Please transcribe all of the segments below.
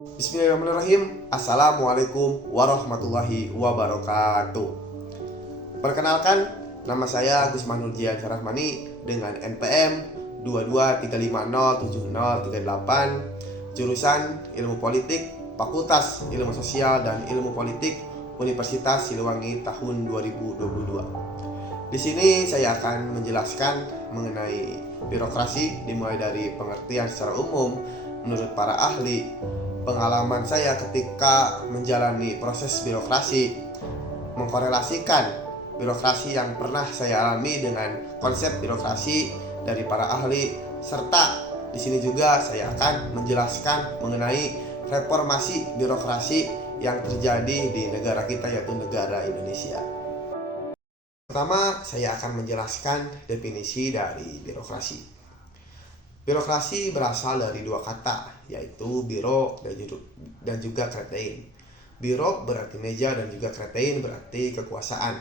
Bismillahirrahmanirrahim. Assalamualaikum warahmatullahi wabarakatuh. Perkenalkan, nama saya Gusman Nurjian Syarahmani dengan NPM 22350738, jurusan Ilmu Politik, Fakultas Ilmu Sosial dan Ilmu Politik, Universitas Siliwangi tahun 2022. Di sini saya akan menjelaskan mengenai birokrasi dimulai dari pengertian secara umum menurut para ahli, pengalaman saya ketika menjalani proses birokrasi, mengkorelasikan birokrasi yang pernah saya alami dengan konsep birokrasi dari para ahli, serta di sini juga saya akan menjelaskan mengenai reformasi birokrasi yang terjadi di negara kita, yaitu negara Indonesia. Pertama, saya akan menjelaskan definisi dari birokrasi. Birokrasi berasal dari dua kata, yaitu biro dan juga kretein. Biro berarti meja dan juga kretein berarti kekuasaan,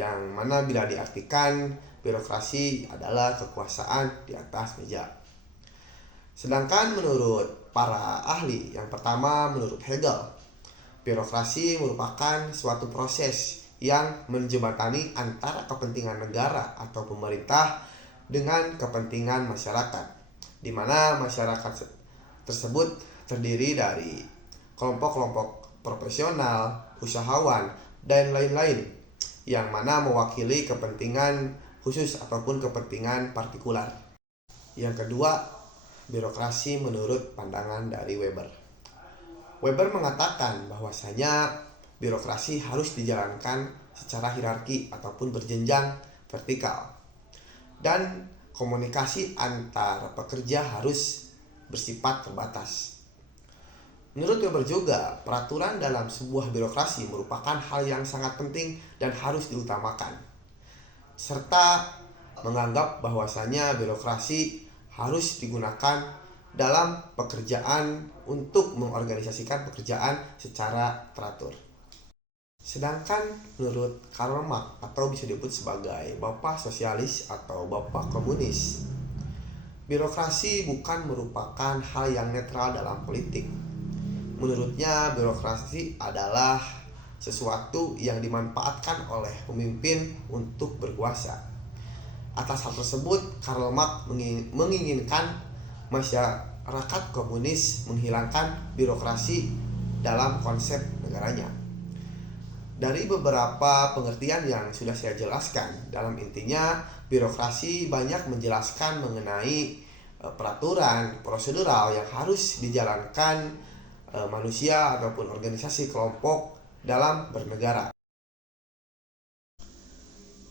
yang mana bila diartikan birokrasi adalah kekuasaan di atas meja. Sedangkan menurut para ahli, yang pertama menurut Hegel, birokrasi merupakan suatu proses yang menjembatani antara kepentingan negara atau pemerintah dengan kepentingan masyarakat, di mana masyarakat tersebut terdiri dari kelompok-kelompok profesional, usahawan, dan lain-lain, yang mana mewakili kepentingan khusus ataupun kepentingan partikular. Yang kedua, birokrasi menurut pandangan dari Weber. Weber mengatakan bahwasanya birokrasi harus dijalankan secara hierarki ataupun berjenjang vertikal, dan komunikasi antar pekerja harus bersifat terbatas. Menurut Weber juga, peraturan dalam sebuah birokrasi merupakan hal yang sangat penting dan harus diutamakan, serta menganggap bahwasanya birokrasi harus digunakan dalam pekerjaan untuk mengorganisasikan pekerjaan secara teratur. Sedangkan menurut Karl Marx, atau bisa disebut sebagai Bapak Sosialis atau Bapak Komunis, birokrasi bukan merupakan hal yang netral dalam politik. Menurutnya, birokrasi adalah sesuatu yang dimanfaatkan oleh pemimpin untuk berkuasa. Atas hal tersebut, Karl Marx menginginkan masyarakat komunis menghilangkan birokrasi dalam konsep negaranya. Dari beberapa pengertian yang sudah saya jelaskan, dalam intinya birokrasi banyak menjelaskan mengenai peraturan prosedural yang harus dijalankan manusia ataupun organisasi kelompok dalam bernegara.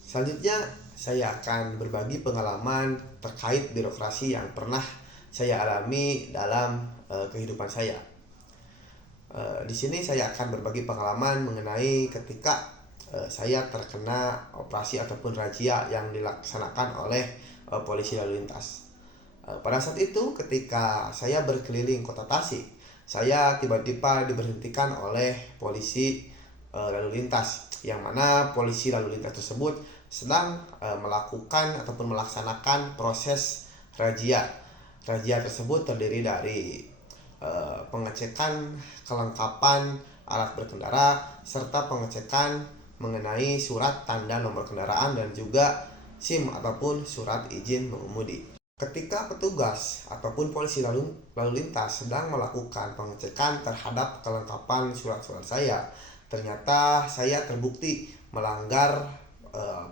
Selanjutnya, saya akan berbagi pengalaman terkait birokrasi yang pernah saya alami dalam kehidupan saya. Di sini saya akan berbagi pengalaman mengenai ketika saya terkena operasi ataupun razia yang dilaksanakan oleh polisi lalu lintas. Pada saat itu, ketika saya berkeliling kota Tasik, saya tiba-tiba diberhentikan oleh polisi lalu lintas, yang mana polisi lalu lintas tersebut sedang melakukan ataupun melaksanakan proses razia. Razia tersebut terdiri dari pengecekan kelengkapan alat berkendara serta pengecekan mengenai surat tanda nomor kendaraan dan juga SIM ataupun surat izin mengemudi. Ketika petugas ataupun polisi lalu lintas sedang melakukan pengecekan terhadap kelengkapan surat-surat saya, ternyata saya terbukti melanggar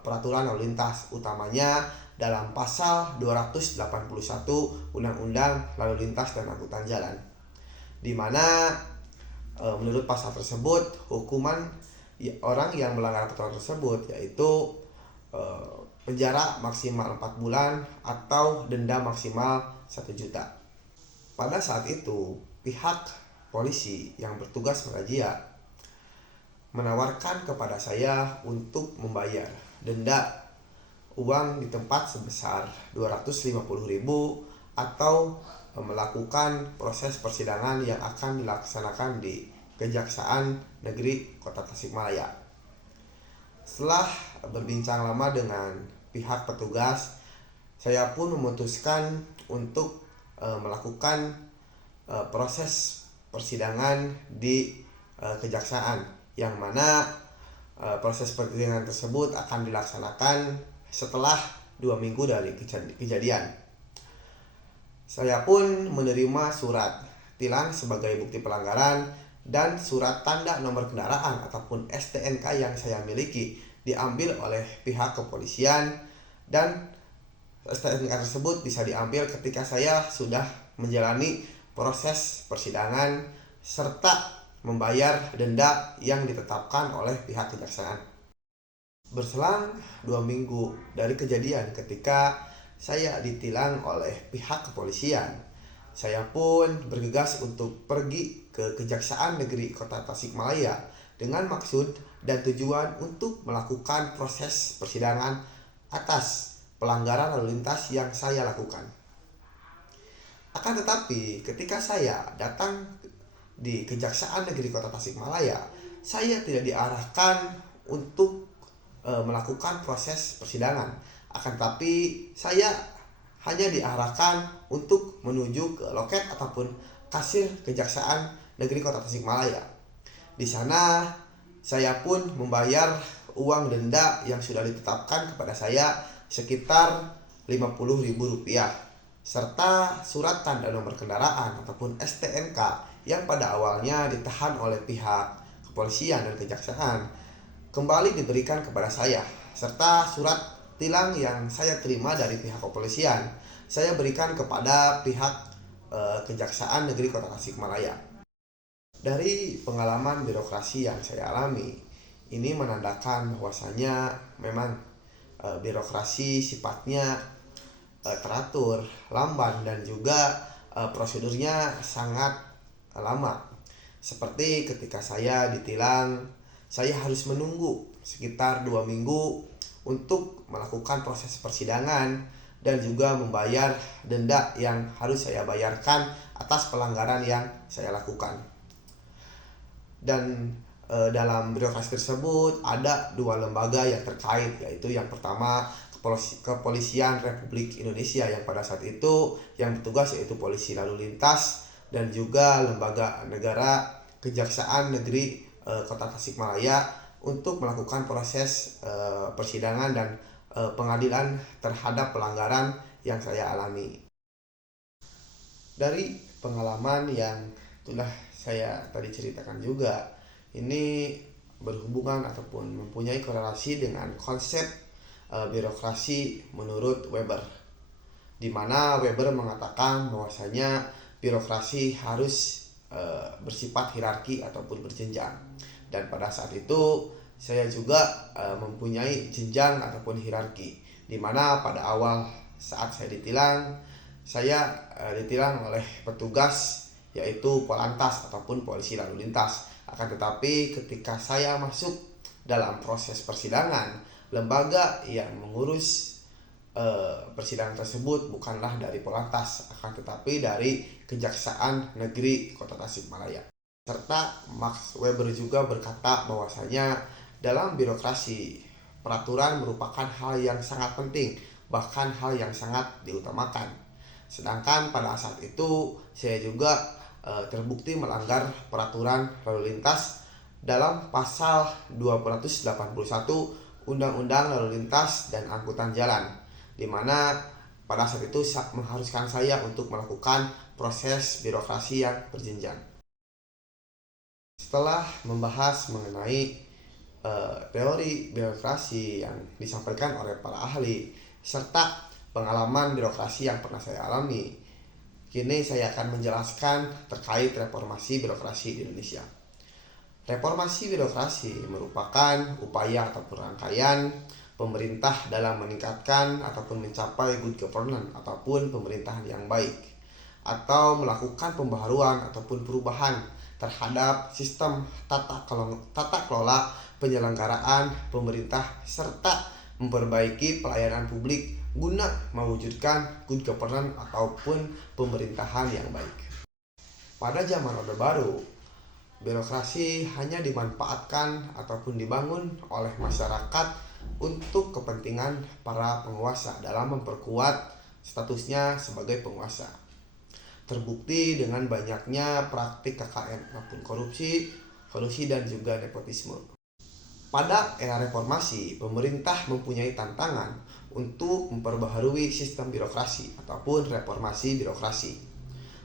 peraturan lalu lintas, utamanya dalam pasal 281 Undang-Undang Lalu Lintas dan Angkutan Jalan, di mana menurut pasal tersebut hukuman orang yang melanggar peraturan tersebut yaitu penjara maksimal 4 bulan atau denda maksimal 1 juta. Pada saat itu, pihak polisi yang bertugas merazia menawarkan kepada saya untuk membayar denda uang di tempat sebesar 250.000 atau melakukan proses persidangan yang akan dilaksanakan di Kejaksaan Negeri Kota Tasikmalaya. Setelah berbincang lama dengan pihak petugas, saya pun memutuskan untuk melakukan proses persidangan di kejaksaan, yang mana proses persidangan tersebut akan dilaksanakan setelah 2 minggu dari kejadian. Saya pun menerima surat tilang sebagai bukti pelanggaran dan surat tanda nomor kendaraan ataupun STNK yang saya miliki diambil oleh pihak kepolisian, dan STNK tersebut bisa diambil ketika saya sudah menjalani proses persidangan serta membayar denda yang ditetapkan oleh pihak kejaksaan. Berselang 2 minggu dari kejadian ketika saya ditilang oleh pihak kepolisian, saya pun bergegas untuk pergi ke Kejaksaan Negeri Kota Tasikmalaya dengan maksud dan tujuan untuk melakukan proses persidangan atas pelanggaran lalu lintas yang saya lakukan. Akan tetapi ketika saya datang di Kejaksaan Negeri Kota Tasikmalaya, saya tidak diarahkan untuk melakukan proses persidangan. Akan tetapi saya hanya diarahkan untuk menuju ke loket ataupun kasir Kejaksaan Negeri Kota Tasikmalaya. Di sana saya pun membayar uang denda yang sudah ditetapkan kepada saya sekitar Rp50.000 serta surat tanda nomor kendaraan ataupun STNK yang pada awalnya ditahan oleh pihak kepolisian dan kejaksaan kembali diberikan kepada saya, serta surat tilang yang saya terima dari pihak kepolisian saya berikan kepada pihak Kejaksaan Negeri Kota Tasikmalaya. Dari pengalaman birokrasi yang saya alami, ini menandakan bahwasanya memang birokrasi sifatnya teratur, lamban, dan juga prosedurnya sangat lama. Seperti ketika saya ditilang, saya harus menunggu sekitar 2 minggu untuk melakukan proses persidangan dan juga membayar denda yang harus saya bayarkan atas pelanggaran yang saya lakukan. Dan dalam birokrasi tersebut ada 2 lembaga yang terkait, yaitu yang pertama Kepolisian Republik Indonesia yang pada saat itu yang bertugas yaitu Polisi Lalu Lintas, dan juga lembaga negara Kejaksaan Negeri Kota Tasikmalaya untuk melakukan proses persidangan dan pengadilan terhadap pelanggaran yang saya alami. Dari pengalaman yang telah saya tadi ceritakan juga, ini berhubungan ataupun mempunyai korelasi dengan konsep birokrasi menurut Weber, di mana Weber mengatakan bahwasanya birokrasi harus bersifat hierarki ataupun berjenjang. Dan pada saat itu saya juga mempunyai jenjang ataupun hierarki, di mana pada awal saat saya ditilang oleh petugas yaitu Polantas ataupun Polisi Lalu Lintas. Akan tetapi ketika saya masuk dalam proses persidangan, lembaga yang mengurus persidangan tersebut bukanlah dari Polantas, akan tetapi dari Kejaksaan Negeri Kota Tasikmalaya. Serta Max Weber juga berkata bahwasanya dalam birokrasi, peraturan merupakan hal yang sangat penting, bahkan hal yang sangat diutamakan. Sedangkan pada saat itu saya juga terbukti melanggar peraturan lalu lintas dalam pasal 281 Undang-Undang Lalu Lintas dan Angkutan Jalan, di mana pada saat itu mengharuskan saya untuk melakukan proses birokrasi yang berjenjang. Setelah membahas mengenai teori birokrasi yang disampaikan oleh para ahli serta pengalaman birokrasi yang pernah saya alami, kini saya akan menjelaskan terkait reformasi birokrasi di Indonesia. Reformasi birokrasi merupakan upaya ataupun rangkaian pemerintah dalam meningkatkan ataupun mencapai good governance ataupun pemerintahan yang baik, atau melakukan pembaharuan ataupun perubahan terhadap sistem tata kelola penyelenggaraan pemerintah serta memperbaiki pelayanan publik guna mewujudkan good governance ataupun pemerintahan yang baik. Pada zaman Orde Baru, birokrasi hanya dimanfaatkan ataupun dibangun oleh masyarakat untuk kepentingan para penguasa dalam memperkuat statusnya sebagai penguasa. terbukti dengan banyaknya praktik KKN maupun korupsi, kolusi dan juga nepotisme. Pada era reformasi, pemerintah mempunyai tantangan untuk memperbaharui sistem birokrasi ataupun reformasi birokrasi.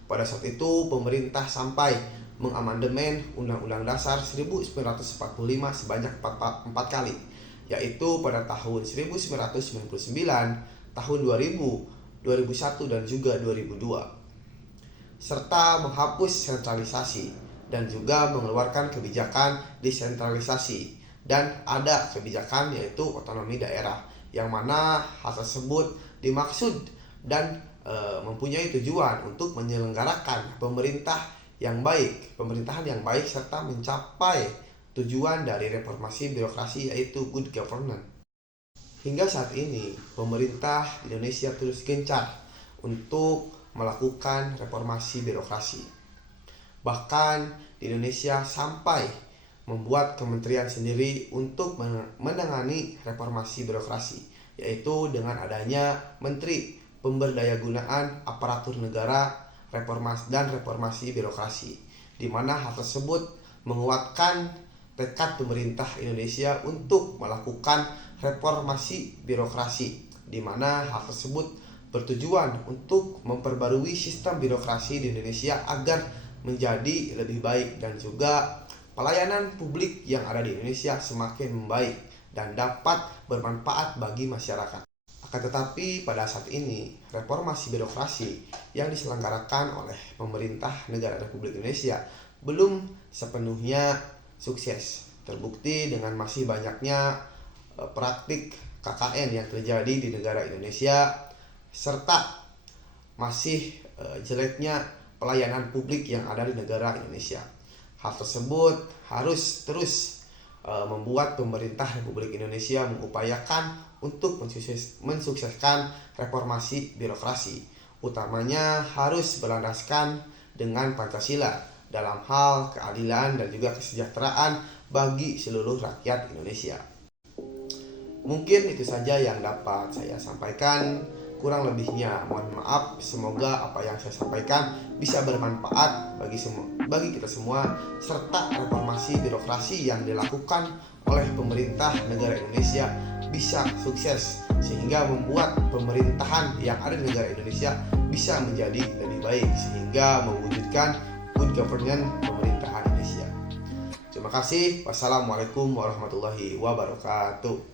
Pada saat itu, pemerintah sampai mengamandemen Undang-Undang Dasar 1945 sebanyak 4 kali, yaitu pada tahun 1999, tahun 2000, 2001 dan juga 2002, serta menghapus sentralisasi dan juga mengeluarkan kebijakan desentralisasi, dan ada kebijakan yaitu otonomi daerah, yang mana hal tersebut dimaksud dan mempunyai tujuan untuk menyelenggarakan pemerintahan yang baik serta mencapai tujuan dari reformasi birokrasi yaitu good governance. Hingga saat ini, pemerintah Indonesia terus gencar untuk melakukan reformasi birokrasi. Bahkan di Indonesia sampai membuat kementerian sendiri untuk menangani reformasi birokrasi, yaitu dengan adanya Menteri Pemberdayagunaan Aparatur Negara Reformasi Birokrasi, di mana hal tersebut menguatkan tekad pemerintah Indonesia untuk melakukan reformasi birokrasi, di mana hal tersebut bertujuan untuk memperbarui sistem birokrasi di Indonesia agar menjadi lebih baik dan juga pelayanan publik yang ada di Indonesia semakin membaik dan dapat bermanfaat bagi masyarakat. Akan tetapi pada saat ini, reformasi birokrasi yang diselenggarakan oleh pemerintah negara Republik Indonesia belum sepenuhnya sukses. Terbukti dengan masih banyaknya praktik KKN yang terjadi di negara Indonesia, serta masih jeleknya pelayanan publik yang ada di negara Indonesia. Hal tersebut harus terus membuat pemerintah Republik Indonesia mengupayakan untuk mensukseskan reformasi birokrasi, utamanya harus berlandaskan dengan Pancasila dalam hal keadilan dan juga kesejahteraan bagi seluruh rakyat Indonesia. Mungkin itu saja yang dapat saya sampaikan. Kurang lebihnya mohon maaf. Semoga apa yang saya sampaikan bisa bermanfaat bagi kita semua, serta reformasi birokrasi yang dilakukan oleh pemerintah negara Indonesia bisa sukses, sehingga membuat pemerintahan yang ada di negara Indonesia bisa menjadi lebih baik, sehingga mewujudkan good governance pemerintahan Indonesia. Terima kasih. Wassalamualaikum warahmatullahi wabarakatuh.